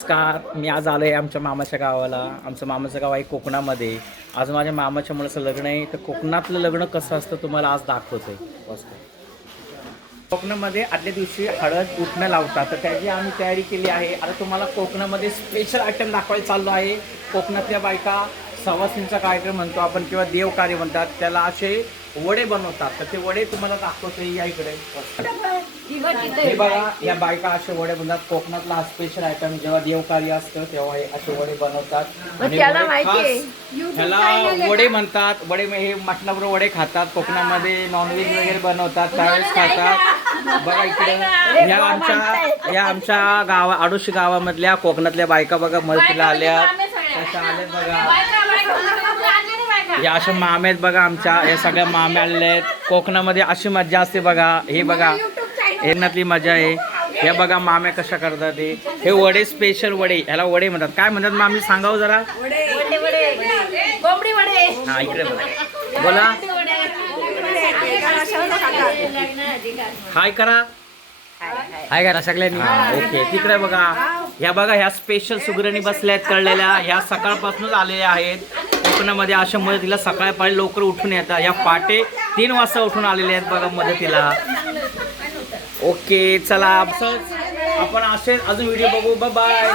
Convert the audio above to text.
नमस्कार, मी आज आलो आहे आमच्या मामाच्या गावाला. आमचं मामाचं गाव आहे कोकणामध्ये. आज माझ्या मामाच्या मुलाचं लग्न आहे. तर कोकणातलं लग्न कसं असतं तुम्हाला आज दाखवतो आहे. कोकणामध्ये आदल्या दिवशी हळद उठणं लावतात, तर त्याची आम्ही तयारी केली आहे. आता तुम्हाला कोकणामध्ये स्पेशल आयटम दाखवायला चाललो आहे. कोकणातल्या बायका सवासिनीचा कार्यक्रम म्हणतो आपण किंवा देवकार्य म्हणतात, त्याला असे वडे बनवतात. तर ते वडे तुम्हाला दाखवतो या इकडे. हे बघा, या बायका असे वडे बनवतात. कोकणातला हा स्पेशल आयटम जेव्हा देवकार्य असतं तेव्हा हे असे वडे बनवतात. आणि ह्याला वडे म्हणतात. वडे हे मटणाबरोबर वडे खातात. कोकणामध्ये नॉनव्हेज वगैरे बनवतात त्यावेळेस खातात. बघा इकडे या आमच्या गावा आडोशी गावामधल्या कोकणातल्या बायका बघा मदतीला आल्या. कशा आल्यात बघा. या अशा माम्या आहेत बघा. आमच्या या सगळ्या माम्या आलेल्या आहेत. कोकणामध्ये अशी मज्जा असते बघा. हे बघा हेनातली मजा आहे. हे बघा माम्या कशा करतात. हे वडे स्पेशल वडे, ह्याला वडे म्हणतात. काय म्हणतात मामी सांगावं जरा. हा इकडे बोला. हाय करा. हाय करा सगळ्यांनी. ओके तिकडे बघा. ह्या बघा ह्या स्पेशल सुगरणी बसल्या आहेत तळलेल्या. ह्या सकाळपासूनच आलेल्या आहेत. कोकणामध्ये अशा मदतीला सकाळी पाळी लवकर उठून येतात. ह्या पहाटे 3 वाजता उठून आलेल्या आहेत बघा मदतीला. ओके चला आपण असे अजून व्हिडिओ बघू. बाय.